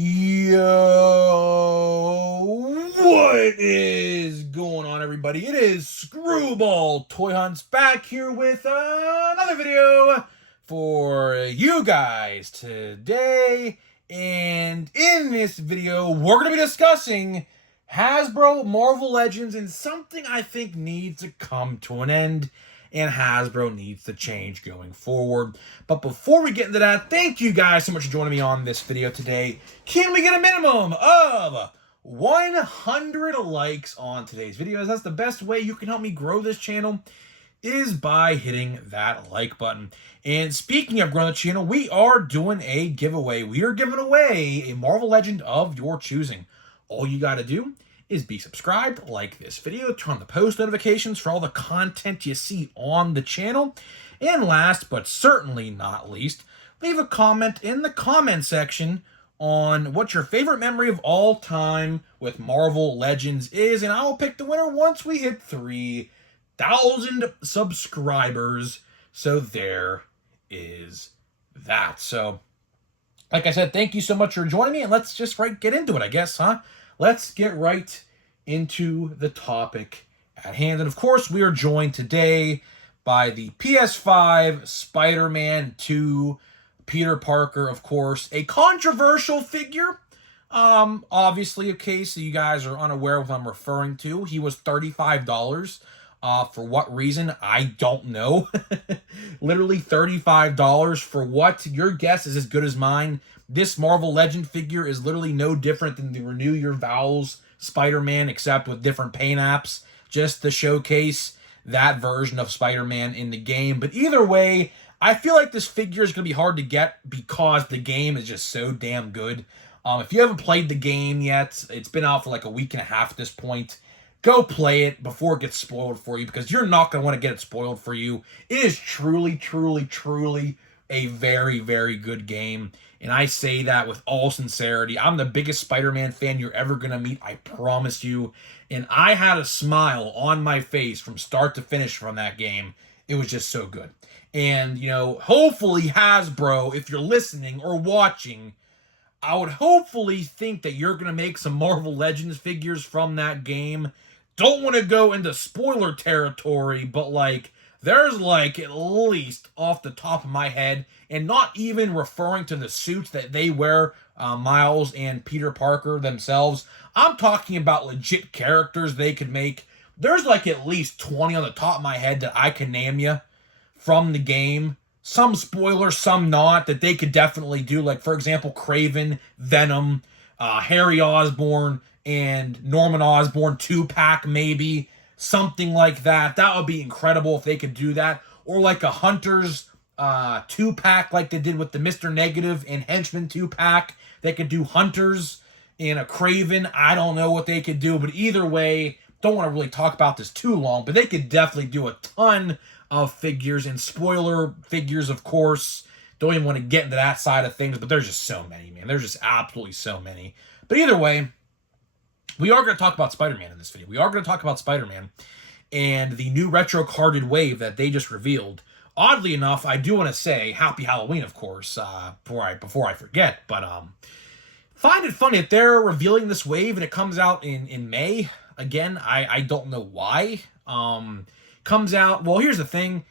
Yo, what is going on, everybody? It is Screwball Toy Hunts back here with another video for you guys today. And in this video, we're going to be discussing Hasbro Marvel Legends and something I think needs to come to an end. And Hasbro needs to change going forward. But before we get into that, thank you guys so much for joining me on this video today. Can we get a minimum of 100 likes on today's videos? That's the best way you can help me grow this channel, is by hitting that like button. And speaking of growing the channel, we are doing a giveaway. We are giving away a Marvel Legend of your choosing. All you got to do is be subscribed, like this video, turn on the post notifications for all the content you see on the channel, and last but certainly not least, leave a comment in the comment section on what your favorite memory of all time with Marvel Legends is, and I will pick the winner once we hit 3,000 subscribers. So there is that. So, like I said, thank you so much for joining me, and let's just get into it, I guess, huh? Let's get right into the topic at hand. And of course, we are joined today by the PS5 Spider-Man 2 Peter Parker, of course, a controversial figure. Obviously, a case that you guys are unaware of what I'm referring to. He was $35. For what reason? I don't know. Literally $35 for what? Your guess is as good as mine. This Marvel Legend figure is literally no different than the Renew Your Vows Spider-Man, except with different paint apps, just to showcase that version of Spider-Man in the game. But either way, I feel like this figure is going to be hard to get because the game is just so damn good. If you haven't played the game yet, it's been out for like a week and a half at this point. Go play it before it gets spoiled for you, because you're not going to want to get it spoiled for you. It is truly, truly, truly a very, very good game. And I say that with all sincerity. I'm the biggest Spider-Man fan you're ever going to meet, I promise you. And I had a smile on my face from start to finish from that game. It was just so good. And, you know, hopefully Hasbro, if you're listening or watching, I would hopefully think that you're going to make some Marvel Legends figures from that game. Don't want to go into spoiler territory, but like, there's like at least off the top of my head, and not even referring to the suits that they wear, Miles and Peter Parker themselves. I'm talking about legit characters they could make. There's like at least 20 on the top of my head that I can name you from the game. Some spoilers, some not, that they could definitely do. Like, for example, Kraven, Venom, Harry Osborn, and Norman Osborn 2-pack maybe. Something like that. That would be incredible if they could do that. Or like a Hunters 2-pack like they did with the Mr. Negative and Henchman 2-pack. They could do Hunters and a Kraven. I don't know what they could do, but either way, don't want to really talk about this too long, but they could definitely do a ton of figures, and spoiler figures, of course. Don't even want to get into that side of things, but there's just so many, man. There's just absolutely so many. But either way, we are going to talk about Spider-Man in this video. We are going to talk about Spider-Man and the new retro carded wave that they just revealed. Oddly enough, I do want to say Happy Halloween, of course, before I forget. But find it funny that they're revealing this wave and it comes out in May. Again, I don't know why. Comes out, well, here's the thing.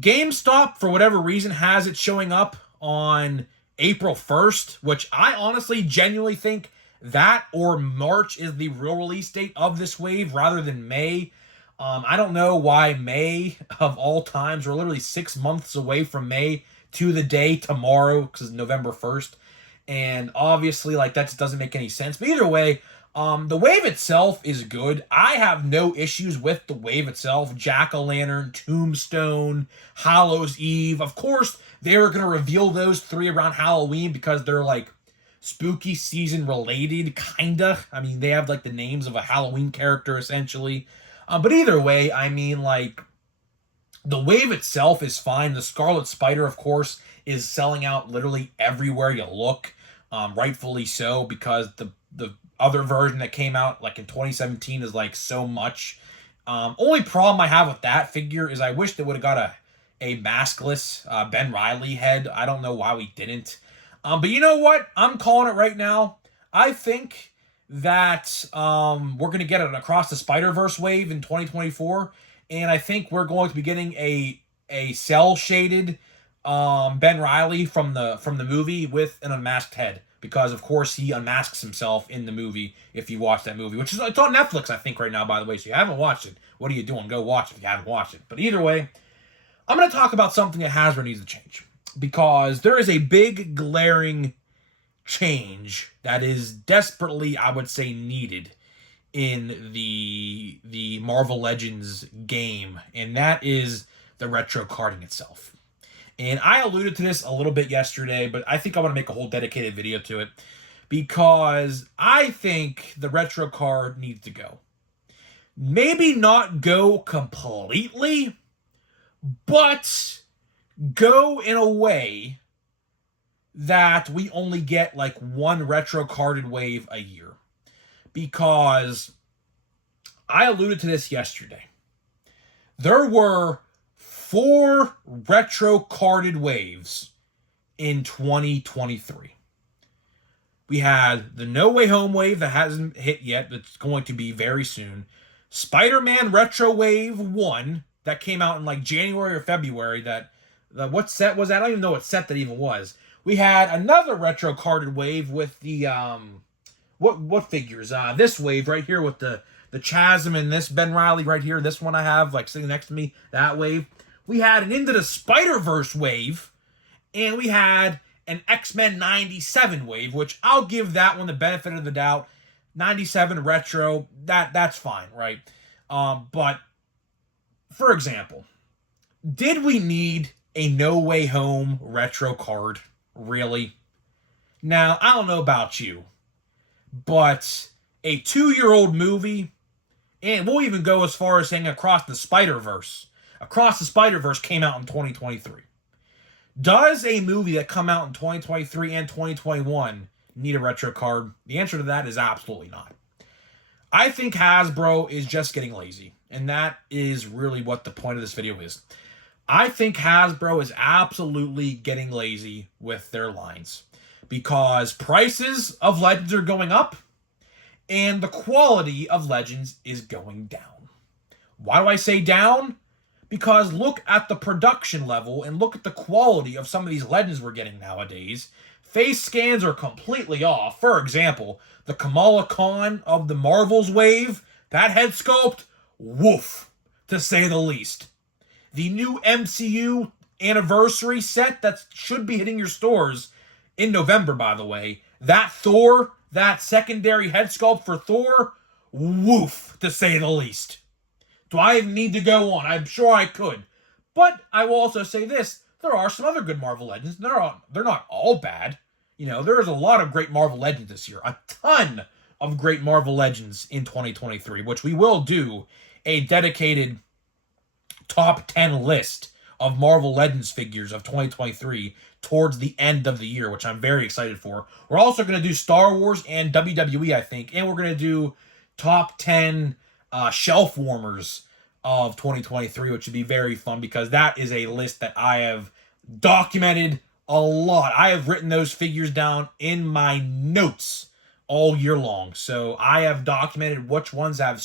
GameStop, for whatever reason, has it showing up on April 1st, which I honestly genuinely think that or March is the real release date of this wave rather than May. I don't know why May, of all times. We're literally 6 months away from May to the day tomorrow, because it's November 1st. And obviously, like, that just doesn't make any sense. But either way, the wave itself is good. I have no issues with the wave itself. Jack-o'-lantern, Tombstone, Hallows Eve. Of course, they were going to reveal those 3 around Halloween because they're, like, spooky season related, kinda. I mean, they have, like, the names of a Halloween character, essentially. But either way, I mean, like, the wave itself is fine. The Scarlet Spider, of course, is selling out literally everywhere you look. Rightfully so, because the other version that came out like in 2017 is like so much. Only problem I have with that figure is I wish they would have got a maskless Ben Reilly head. I don't know why we didn't. But you know what? I'm calling it right now. I think that we're going to get an Across the Spider-Verse wave in 2024, and I think we're going to be getting a cell shaded Ben Riley from the movie with an unmasked head, because of course he unmasks himself in the movie if you watch that movie, which is it's on Netflix I think right now, by the way. So you haven't watched it, what are you doing? Go watch it if you haven't watched it. But either way, I'm going to talk about something that Hasbro needs to change, because there is a big glaring change that is desperately, I would say, needed in the Marvel Legends game, and that is the retro carding itself. And I alluded to this a little bit yesterday, but I think I want to make a whole dedicated video to it, because I think the retro card needs to go. Maybe not go completely, but go in a way that we only get like one retro carded wave a year. Because I alluded to this yesterday. There were 4 retro carded waves in 2023. We had the No Way Home wave that hasn't hit yet, that's going to be very soon. Spider-Man Retro Wave 1 that came out in like January or February. What set was that? I don't even know what set that even was. We had another retro carded wave with the what figures? This wave right here with the Chasm and this Ben Riley right here. This one I have like sitting next to me. That wave. We had an Into the Spider-Verse wave, and we had an X-Men 97 wave, which I'll give that one the benefit of the doubt. 97 retro, that's fine, right? But for example, did we need a No Way Home retro card? Really? Now, I don't know about you, but a 2-year-old movie, and we'll even go as far as saying Across the Spider-Verse. Across the Spider-Verse came out in 2023. Does a movie that come out in 2023 and 2021 need a retro card? The answer to that is absolutely not. I think Hasbro is just getting lazy, and that is really what the point of this video is. I think Hasbro is absolutely getting lazy with their lines, because prices of Legends are going up and the quality of Legends is going down. Why do I say down? Because look at the production level and look at the quality of some of these Legends we're getting nowadays. Face scans are completely off. For example, the Kamala Khan of the Marvels wave, that head sculpt, woof, to say the least. The new MCU anniversary set that should be hitting your stores in November, by the way. That Thor, that secondary head sculpt for Thor, woof, to say the least. Do I even need to go on? I'm sure I could. But I will also say this. There are some other good Marvel Legends. They're not all bad. You know, there's a lot of great Marvel Legends this year. A ton of great Marvel Legends in 2023, which we will do a dedicated top 10 list of Marvel Legends figures of 2023 towards the end of the year, which I'm very excited for. We're also going to do Star Wars and WWE, I think, and we're going to do top 10 shelf warmers of 2023, which would be very fun, because that is a list that I have documented a lot. I have written those figures down in my notes all year long. So I have documented which ones have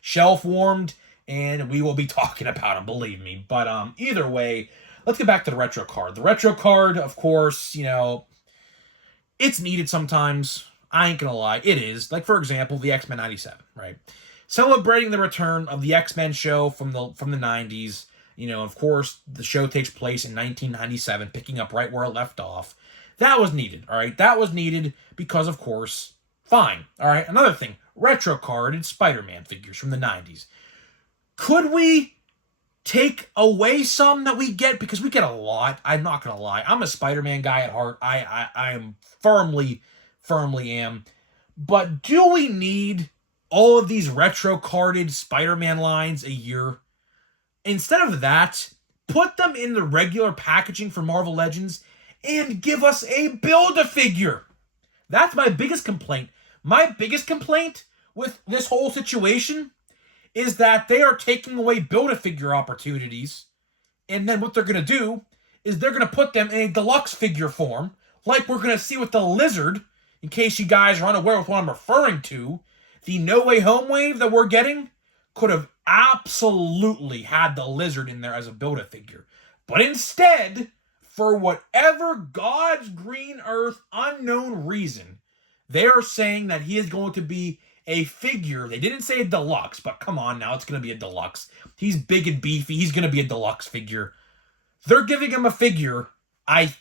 shelf warmed, and we will be talking about them, believe me. But either way, let's get back to the retro card. The retro card, of course, you know, it's needed sometimes. I ain't gonna lie, it is. Like, for example, the X-Men 97, right? Celebrating the return of the X-Men show from the 90s. You know, of course, the show takes place in 1997, picking up right where it left off. That was needed, all right? That was needed because, of course, fine. All right, another thing, retro carded Spider-Man figures from the 90s. Could we take away some that we get? Because we get a lot. I'm not going to lie. I'm a Spider-Man guy at heart. I am firmly am. But do we need all of these retro carded Spider-Man lines a year? Instead of that, put them in the regular packaging for Marvel Legends and give us a Build-A-Figure. That's my biggest complaint. My biggest complaint with this whole situation is that they are taking away Build-A-Figure opportunities, and then what they're going to do is they're going to put them in a deluxe figure form, like we're going to see with the Lizard, in case you guys are unaware with what I'm referring to. The No Way Home wave that we're getting could have absolutely had the Lizard in there as a Build-A-Figure. But instead, for whatever God's green earth unknown reason, they are saying that he is going to be a figure. They didn't say a deluxe, but come on now, it's going to be a deluxe. He's big and beefy. He's going to be a deluxe figure. They're giving him a figure.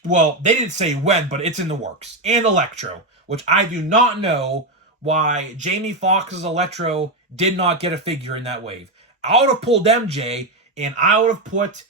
Well, they didn't say when, but it's in the works. And Electro, which I do not know why Jamie Foxx's Electro did not get a figure in that wave. I would have pulled MJ, and I would have put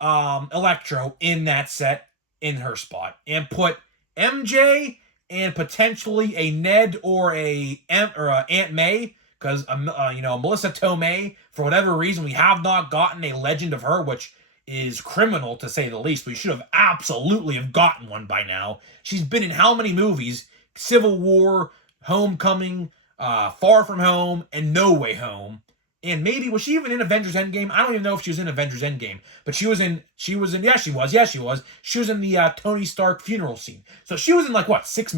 Electro in that set in her spot, and put MJ and potentially a Ned or a Aunt May, because Melissa Tomei, for whatever reason, we have not gotten a legend of her, which is criminal to say the least. We should have absolutely have gotten one by now. She's been in how many movies? Civil War, Homecoming, Far From Home, and No Way Home. And maybe, was she even in Avengers Endgame? I don't even know if she was in Avengers Endgame. But she was in, yeah, she was. She was in the Tony Stark funeral scene. So she was in, like, what, 5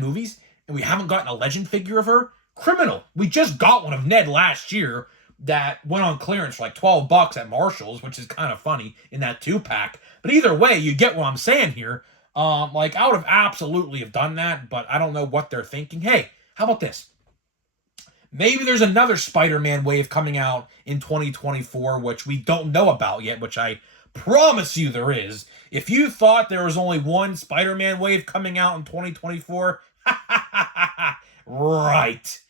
movies? And we haven't gotten a legend figure of her? Criminal. We just got one of Ned last year that went on clearance for like $12 at Marshall's, which is kind of funny in that 2-pack. But either way, you get what I'm saying here. Like, I would have absolutely have done that, but I don't know what they're thinking. Hey, how about this? Maybe there's another Spider-Man wave coming out in 2024, which we don't know about yet, which I promise you there is. If you thought there was only one Spider-Man wave coming out in 2024, right.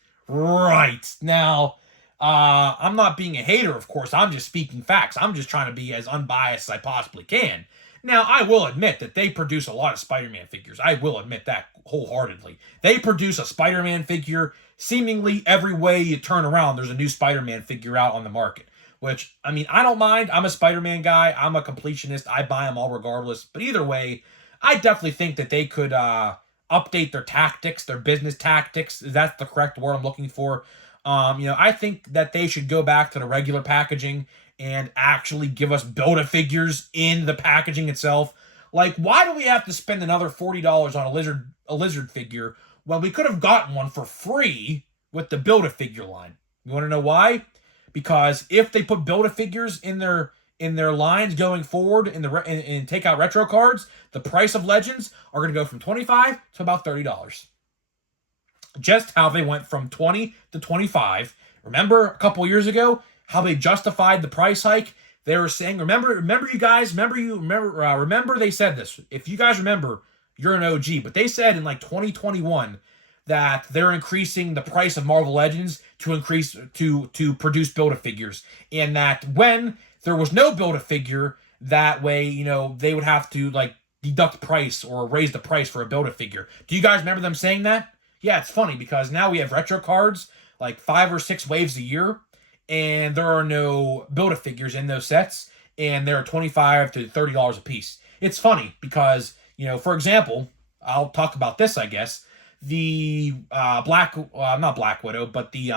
Now, I'm not being a hater, of course. I'm just speaking facts. I'm just trying to be as unbiased as I possibly can. Now, I will admit that they produce a lot of Spider-Man figures. I will admit that wholeheartedly. They produce a Spider-Man figure seemingly every way you turn around. There's a new Spider-Man figure out on the market, which, I mean, I don't mind. I'm a Spider-Man guy. I'm a completionist. I buy them all regardless. But either way, I definitely think that they could update their tactics, their business tactics. That's the correct word I'm looking for. I think that they should go back to the regular packaging and actually give us Build-A-Figures in the packaging itself. Like, why do we have to spend another $40 on a lizard figure when we could have gotten one for free with the Build-A-Figure line? You want to know why? Because if they put Build-A-Figures in their lines going forward and take out retro cards, the price of Legends are going to go from $25 to about $30. Just how they went from 20 to 25. Remember a couple years ago how they justified the price hike? They were saying, remember they said this. If you guys remember, you're an OG, but they said in like 2021 that they're increasing the price of Marvel Legends to produce Build-A-Figures, and that when there was no Build-A-Figure, that way, they would have to like deduct price or raise the price for a Build-A-Figure. Do you guys remember them saying that? Yeah, it's funny because now we have retro cards like 5 or 6 waves a year, and there are no Build-A-Figures in those sets, and they're $25 to $30 a piece. It's funny because, for example, I'll talk about this, I guess. The not Black Widow, but the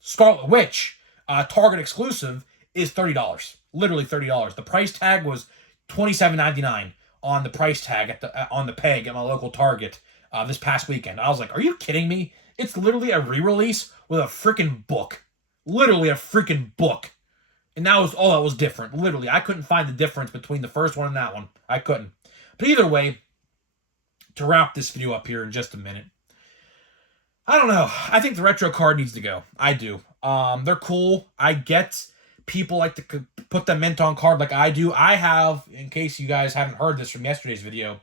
Scarlet Witch Target exclusive is $30. Literally $30. The price tag was $27.99 on the price tag on the peg at my local Target this past weekend. I was like, are you kidding me? It's literally a re-release with a freaking book. Literally a freaking book. And that was all that was different. Literally, I couldn't find the difference between the first one and that one. I couldn't. But either way, to wrap this video up here in just a minute, I don't know. I think the retro card needs to go. I do. They're cool. I get people like to put them mint on card like I do. I have, in case you guys haven't heard this from yesterday's video,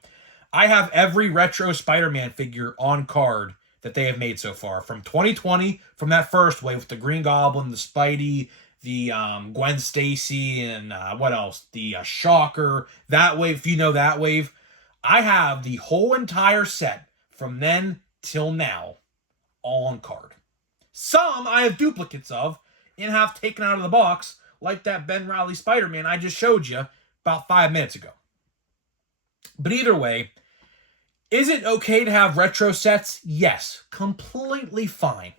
I have every retro Spider-Man figure on card that they have made so far. From 2020, from that first wave with the Green Goblin, the Spidey, the Gwen Stacy, and what else? The Shocker. That wave, if you know that wave. I have the whole entire set from then till now all on card. Some I have duplicates of and have taken out of the box, like that Ben Reilly Spider-Man I just showed you about 5 minutes ago. But either way, is it okay to have retro sets? Yes, completely fine.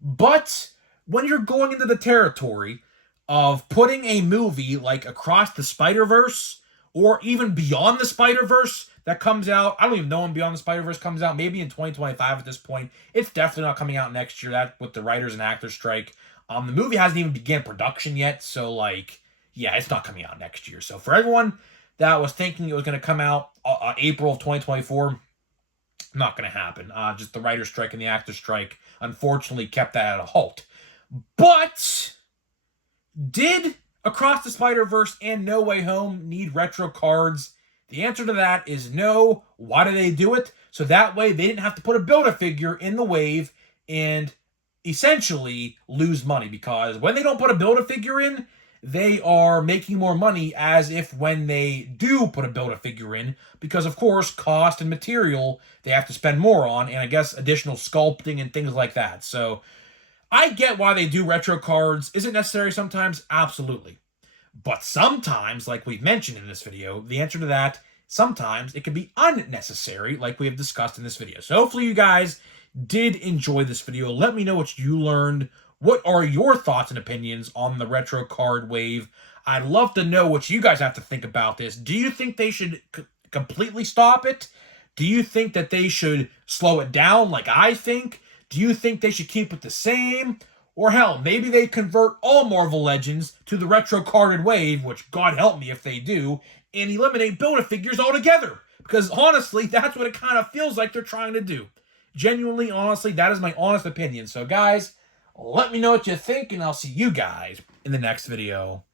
But when you're going into the territory of putting a movie like Across the Spider-Verse or even Beyond the Spider-Verse that comes out. I don't even know when Beyond the Spider-Verse comes out. Maybe in 2025 at this point. It's definitely not coming out next year. That with the writers and actors strike. The movie hasn't even began production yet. So, like, yeah, it's not coming out next year. So, for everyone that was thinking it was going to come out April of 2024, not going to happen. Just the writer's strike and the actor's strike, unfortunately, kept that at a halt. But did Across the Spider-Verse and No Way Home need retro cards? The answer to that is no. Why do they do it? So that way they didn't have to put a Build-A-Figure in the wave and essentially lose money, because when they don't put a Build-A-Figure in, they are making more money as if when they do put a Build-A-Figure in, because of course cost and material they have to spend more on, and I guess additional sculpting and things like that. So I get why they do retro cards. Is it necessary sometimes? Absolutely. But sometimes, like we've mentioned in this video, the answer to that, sometimes it can be unnecessary, like we have discussed in this video. So hopefully you guys did enjoy this video. Let me know what you learned. What are your thoughts and opinions on the retro card wave? I'd love to know what you guys have to think about this. Do you think they should completely stop it? Do you think that they should slow it down like I think? Do you think they should keep it the same? Or hell, maybe they convert all Marvel Legends to the retro carded wave, which God help me if they do, and eliminate Build-A-Figures altogether. Because honestly, that's what it kind of feels like they're trying to do. Genuinely, honestly, that is my honest opinion. So guys, let me know what you think, and I'll see you guys in the next video.